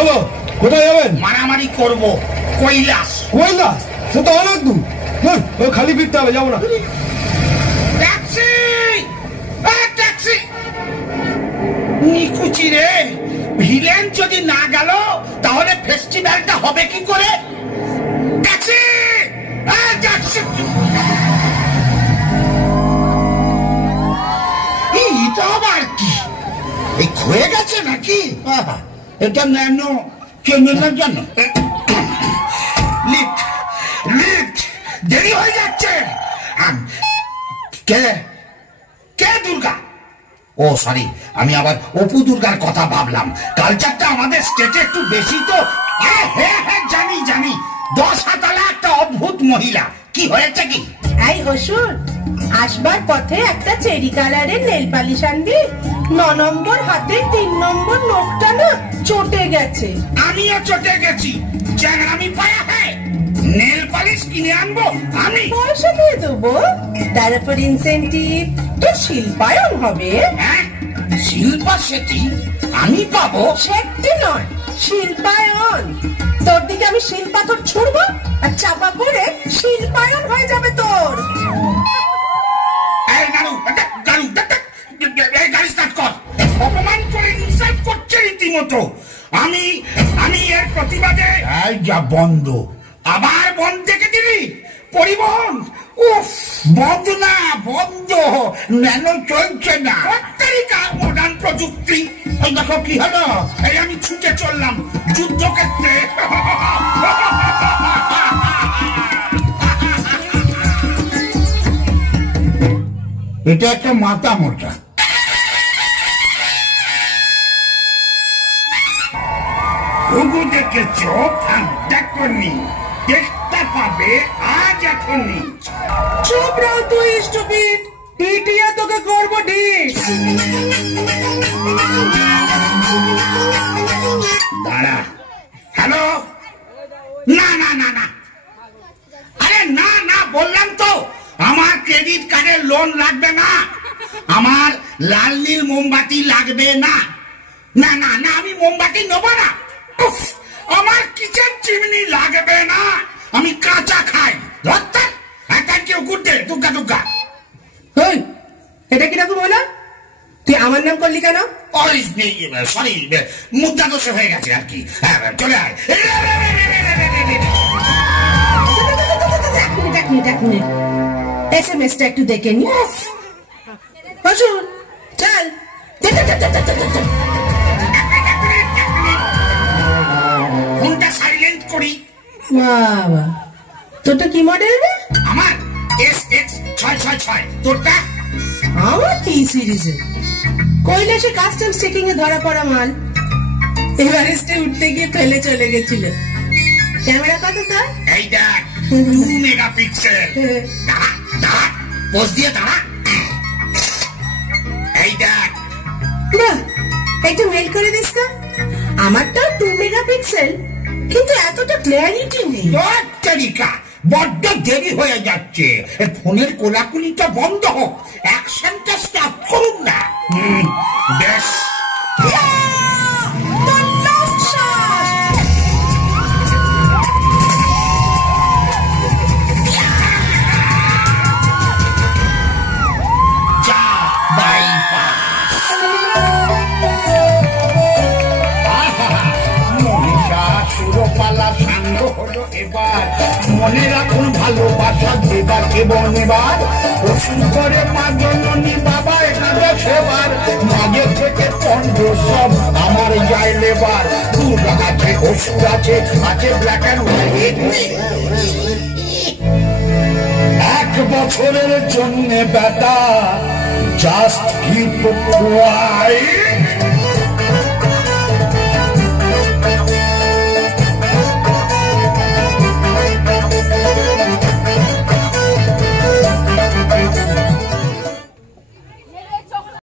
হলো? কোথায় যাবেন? মারামারি করবো। কৈলাস। কৈলাস? সে তো অনেক দূর। খালি ফিরতে হবে, যাবো না। Taxi, taxi. নিকুচি রে, ভিলেন যদি না গেল তাহলে ফেস্টিভ্যালটা হবে কি করে? Taxi, taxi. এটা আবার কি? এই হয়ে গেছে নাকি? এটা ন্যানো কেনার জন্য। লিফট, লিফট দেরি হয়ে যাচ্ছে। কে কে দুর্গা? ও সরি, আমি আবার অপু দুর্গার কথা ভাবলাম। কালচারটা আমাদের স্টেটে একটু বেশি তো। হ্যাঁ হ্যাঁ জানি জানি, 10 হাতালা একটা অদ্ভুত মহিলা। কি হয়েছে কি? এই হসুর, আসবার পথে একটা চেরি কালারের নেল পালিশ আনবি। 9 নম্বর হাতে 3 নম্বর নোটটা না চটে গেছে। আমিও চটে গেছি। চ্যাংড়ামি পায়া হ্যাঁ, নেল পালিশ কিনে আনবো আমি। পয়সা দিয়ে দেবো, তারপর ইনসেন্টিভ তো শিল্পায়ন হবে। হ্যাঁ, শিল্পা সেটি আমি পাবো? সেটি নয়, শিল্পায়ন। তোর দিকে আমি শিল্পাথর ছুড়বো আর চাপা পড়ে শিল্পায়ন হয়ে যাবে তোর। এই গাড়ু, গাড়ু, এই গাড়ি স্টার্ট কর। অপমান করে ইনসাল্ট করছে রীতিমতো। আমি এর প্রতিবাদে যা বন্ধ। আবার বন্ধ দেখে দিলি? পরিবহন উফ, বন্ধ না, বন্ধ। ন্যানো চলছে না। মডার্ন প্রযুক্তি। এই দেখো কি হলো, এই আমি ছুটে চললাম যুদ্ধক্ষেত্রে। এটা একটা মাথা মোটা। ঘুঘু দেখেছ, দেখনি, চেষ্টা পাবে আজ এখনই। চুপ রাও তুই স্টুপিড, পিটিয়ে তোকে করবো ডিশ। দাঁড়া। হ্যালো? না না না না, আরে না না, বললাম তো আমার ক্রেডিট কার্ডের লোন লাগবে না। আমার লাল নীল মোমবাতি লাগবে না। না না না, আমি মোমবাতি নেবো না। আমার কিচেন চিমনি লাগবে না, আমি কাঁচা খাই। কেউ গুড্ডে দুর্গা দুর্গা। এটা কিরকম হলো? তুই আমার নাম করলি কেন? সরি, মুদ্রা দোষ হয়ে গেছে আর কি। চলে আয়। এক মিনিট, এসএমএসটা একটু দেখে নি। বসুন, চল। ফোনটা সাইলেন্ট করি। বাবা, তোরটা কি মডেল রে? আমার SX666। তোরটা? আমার টি সিরিজে কৈলাসে কাস্টমস চেকিং এ ধরা পড়া মাল। এভারেস্টে উঠতে গিয়ে ফেলে চলে গেছিল। ক্যামেরা কত তার? এই দেখ, 2 মেগাপিক্সেল। দাঁড়া দাঁড়া, পোজ দিয়ে দাঁড়া। এই দেখ। বাহ, একটু মেল করে দিস না। আমারটা 2 মেগাপিক্সেল, কিন্তু এতটা ক্লিয়ারিটি নেই। তরিকা বড্ড দেরি হয়ে যাচ্ছে। ফোনের কোলাকুলিটা বন্ধ হোক, অ্যাকশনটা স্টার্ট করুন না। বেশ, এবার মনে রাখুন, ভালোবাসা দেবার এবং এবার ওষুধ করে মা জননী বাবা একাদশ এবার। মাঝে থেকে পণ্ড সব আমার যায় লেবার। দুর্গা আছে, ওষুধ আছে, আছে ব্ল্যাক অ্যান্ড হোয়াইট। 1 বছরের জন্য বেটা জাস্ট কিপ কোয়াইট।